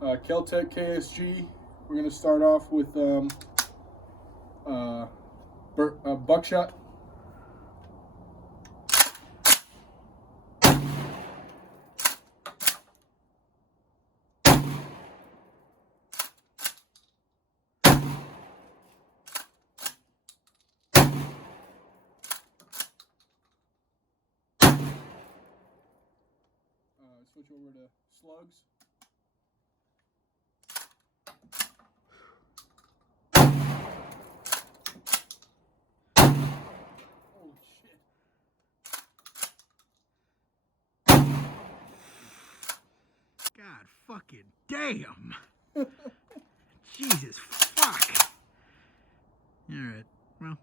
Kel-Tec KSG. We're going to start off with buckshot. Switch over to slugs. Holy shit. God fucking damn. Jesus fuck. Alright, well.